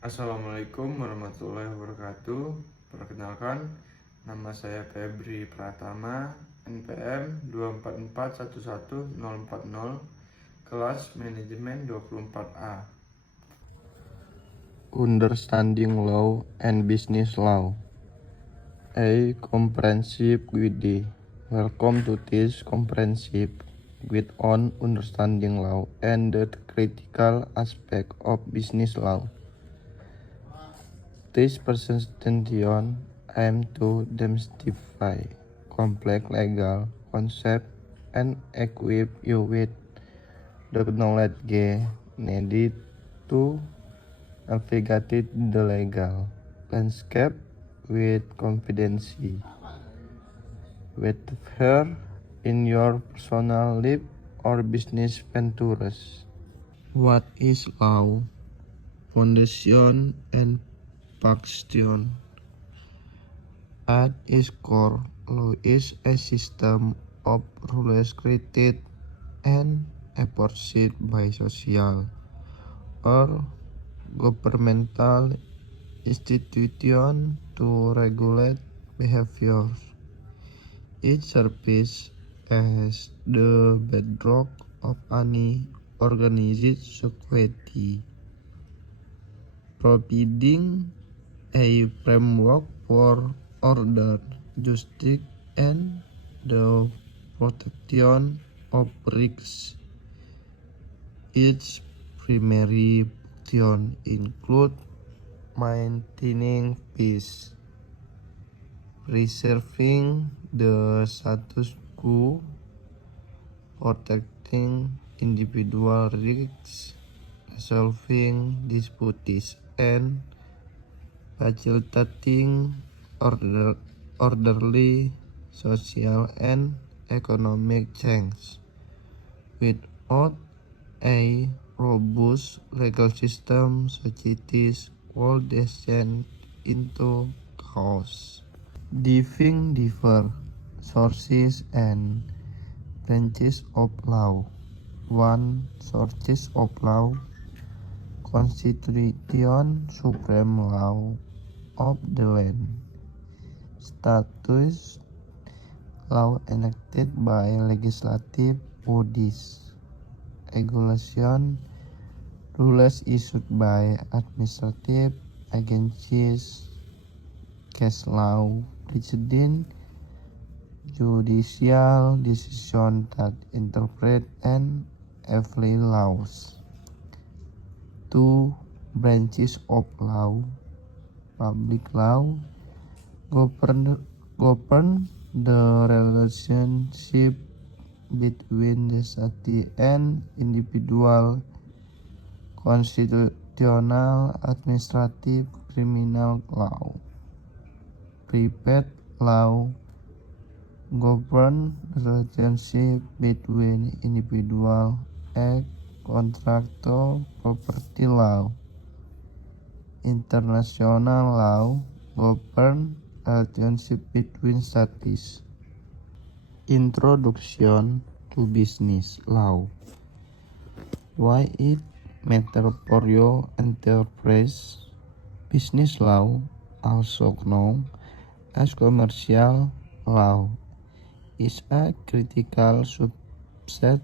Assalamualaikum warahmatullahi wabarakatuh. Perkenalkan, nama saya Febri Pratama, NPM 244111040, kelas manajemen 24A. Understanding Law and Business Law, a comprehensive guide. Welcome to this comprehensive guide on understanding law and the critical aspect of business law. This presentation aims to demystify complex legal concepts and equip you with the knowledge needed to navigate the legal landscape with confidence. With her in your personal life or business ventures. What is law? Foundation and bastion. At its core, law is a system of rules created and enforced by social or governmental institution to regulate behavior. It serves as the bedrock of any organized society, providing a framework for order, justice, and the protection of risks. Its primary function include maintaining peace, preserving the status quo, protecting individual rights, resolving disputes, and facilitating orderly social and economic change. Without a robust legal system, societies will descend into chaos. Diving differ sources and branches of law. 1. Sources of law. Constitution, supreme law of the land. Statutes, law enacted by legislative bodies. Regulation, rules issued by administrative agencies. Case law, precedent, judicial decisions that interpret and apply laws. 2. Branches of law. Public law govern the relationship between the state and individual. Constitutional, administrative, criminal law. Private law govern the relationship between individual and contractor. Property law. International law govern relationship between states. Introduction to business law. Why it matters for your enterprise. Business law, also known as commercial law, is a critical subset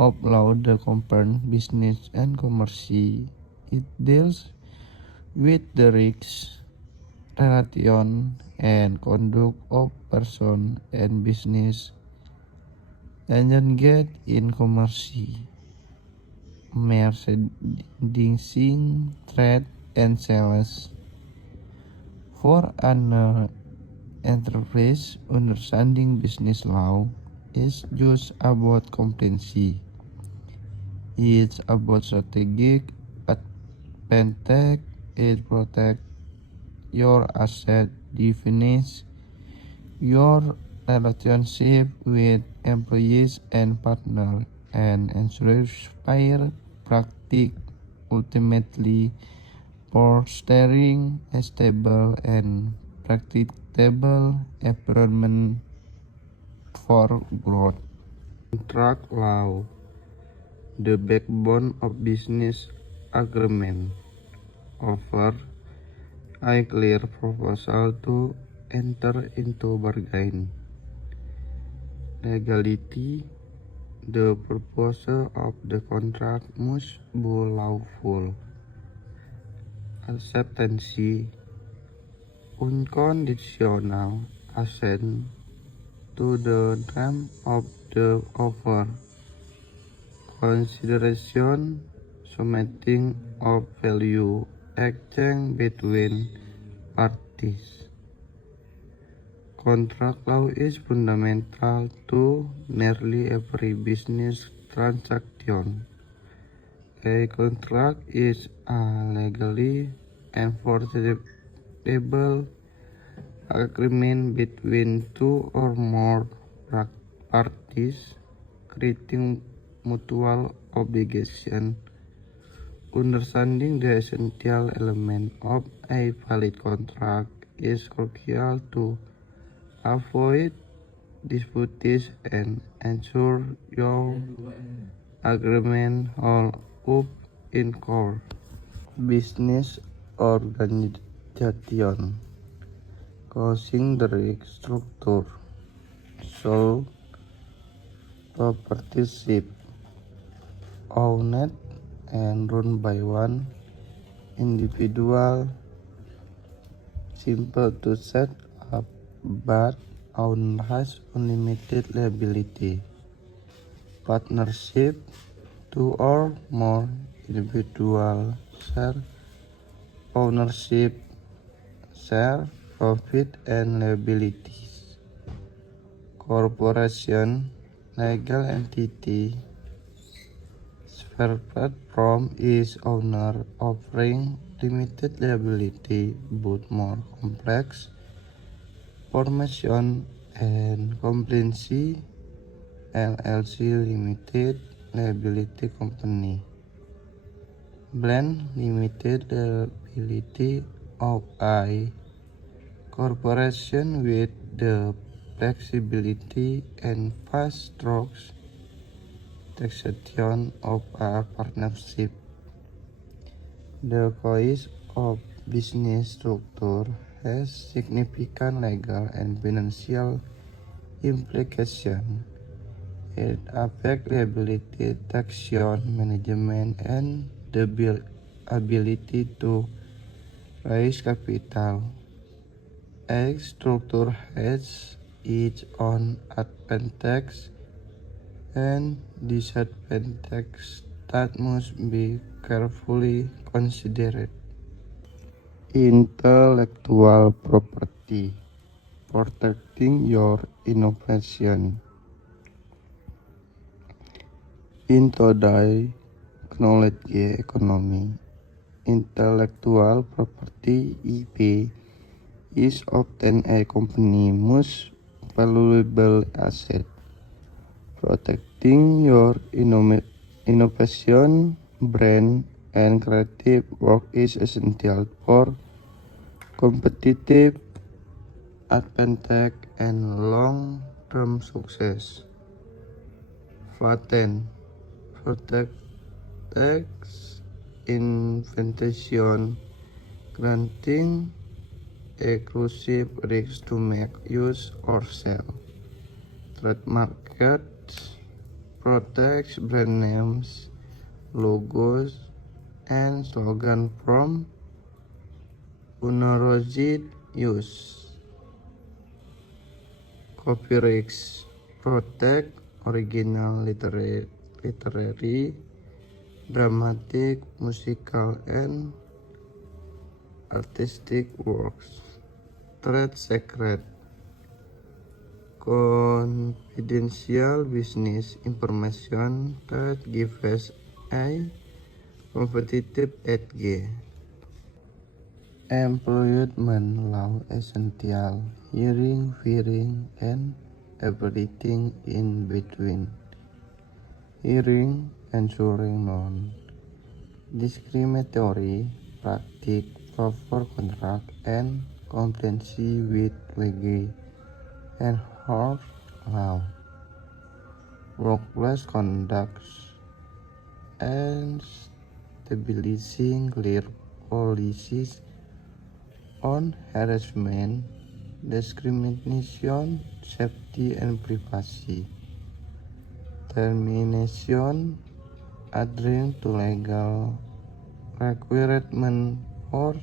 of law that governs business and commerce. It deals with the risks, relation, and conduct of person and business engaged in commerce, merchandising, trade, and sales. For an enterprise, understanding business law is just about competency. It's about strategic advantage. It protects your asset, defines your relationship with employees and partners, and ensures fair practice, ultimately fostering a stable and predictable environment for growth. Contract law, the backbone of business agreement. offer a clear proposal to enter into bargain. Legality: the proposal of the contract must be lawful. Acceptance: unconditional assent to the terms of the offer. Consideration: something of value exchanged between parties. Contract law is fundamental to nearly every business transaction. A contract is a legally enforceable agreement between two or more parties, creating mutual obligation. Understanding the essential element of a valid contract is crucial to avoid disputes and ensure your agreement holds up in court. Business organization: causing the structure, sole proprietorship, owned and run by one individual, simple to set up but owner has unlimited liability. Partnership: two or more individuals share ownership, share profit and liabilities. Corporation: legal entity separate from its owner, offering limited liability but more complex formation and compliance. LLC limited liability company. Blend limited liability of a corporation with the flexibility and fast strokes taxation of a partnership. The choice of business structure has significant legal and financial implications. It affects liability, taxation, management, and the ability to raise capital. Each structure has its own advantages and disadvantages that must be carefully considered. Intellectual property: protecting your innovation. In today's technology economy, intellectual property (IP) is often a company's most valuable asset. Protecting your innovation, brand, and creative work is essential for competitive advantage and long-term success. Patent: protects invention, granting exclusive rights to make, use, or sell. Trademarks: protects brand names, logos, and slogans from unauthorized use. Copyrights: protect original literary, dramatic, musical, and artistic works. Trade secret: confidential business information that gives a competitive edge. Employment law essential: hiring, firing, and everything in between. Hiring, ensuring non-discriminatory practice, proper contract, and compliance with legal and health law. Workplace conduct and stabilizing clear policies on harassment, discrimination, safety, and privacy. Termination adhering to legal requirement or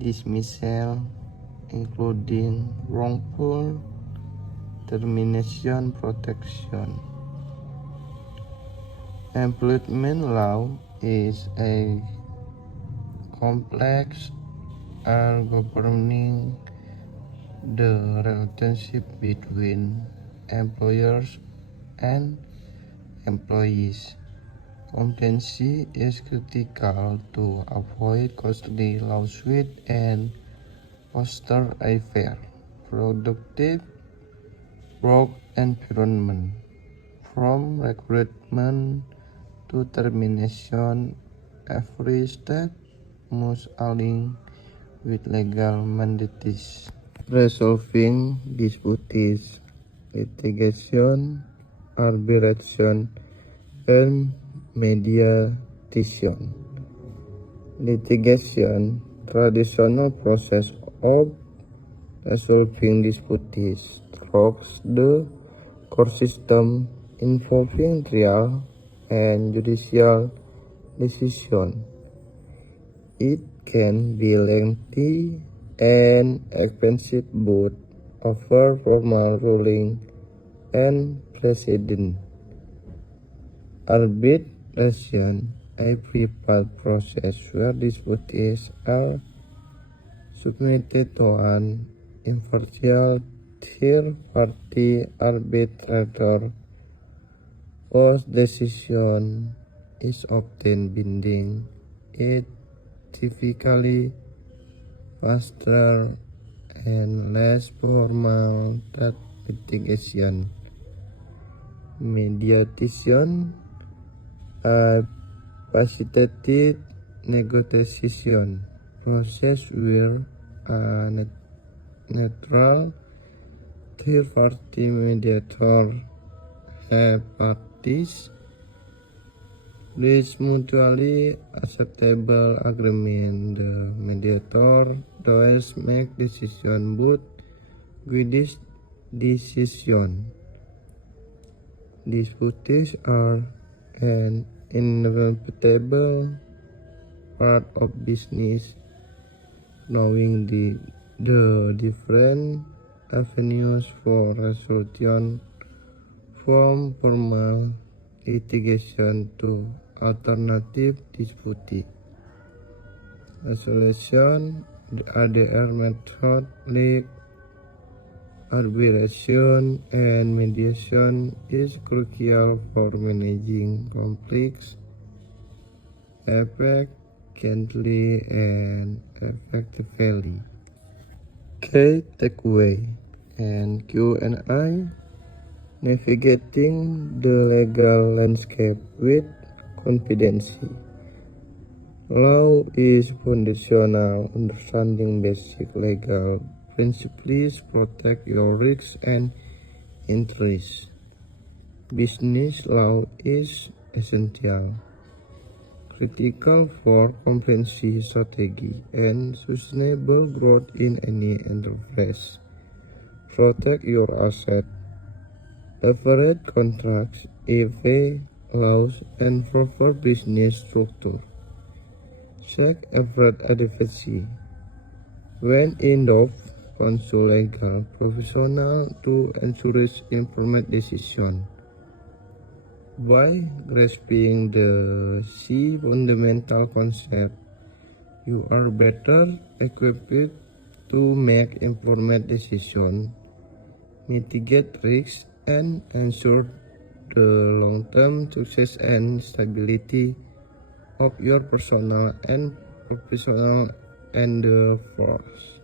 dismissal, including wrongful termination protection. Employment law is a complex art governing the relationship between employers and employees. Competency is critical to avoid costly lawsuits and foster a fair, productive work environment. From recruitment to termination, every step must align with legal mandates. Resolving disputes, litigation, arbitration, and mediation. Litigation, traditional process of resolving disputes through the court system involving trial and judicial decision. It can be lengthy and expensive both over formal ruling and precedent. Arbitration, a private process where disputes are submitted to an impartial third-party arbitrator whose decision is often binding. It typically faster and less formal than litigation. Mediation, a facilitated negotiation process where a neutral third-party mediator helps parties reach mutually acceptable agreement. The mediator does make decisions but guides decision. Disputes are an inevitable part of business. Knowing the different avenues for resolution, from formal litigation to alternative dispute resolution, the ADR method, like arbitration and mediation, is crucial for managing conflicts efficiently and effectively. Key takeaway and Q&A: navigating the legal landscape with confidence. Law is foundational. Understanding basic legal principles protect your risks and interests. Business law is essential, critical for comprehensive strategy and sustainable growth in any enterprise. Protect your assets, leverage contracts, EV laws, and proper business structure. Check every advocacy. When in doubt, consult legal professional to ensure informed decision. By grasping the fundamental concept, you are better equipped to make informed decisions, mitigate risks, and ensure the long-term success and stability of your personal and professional endeavors.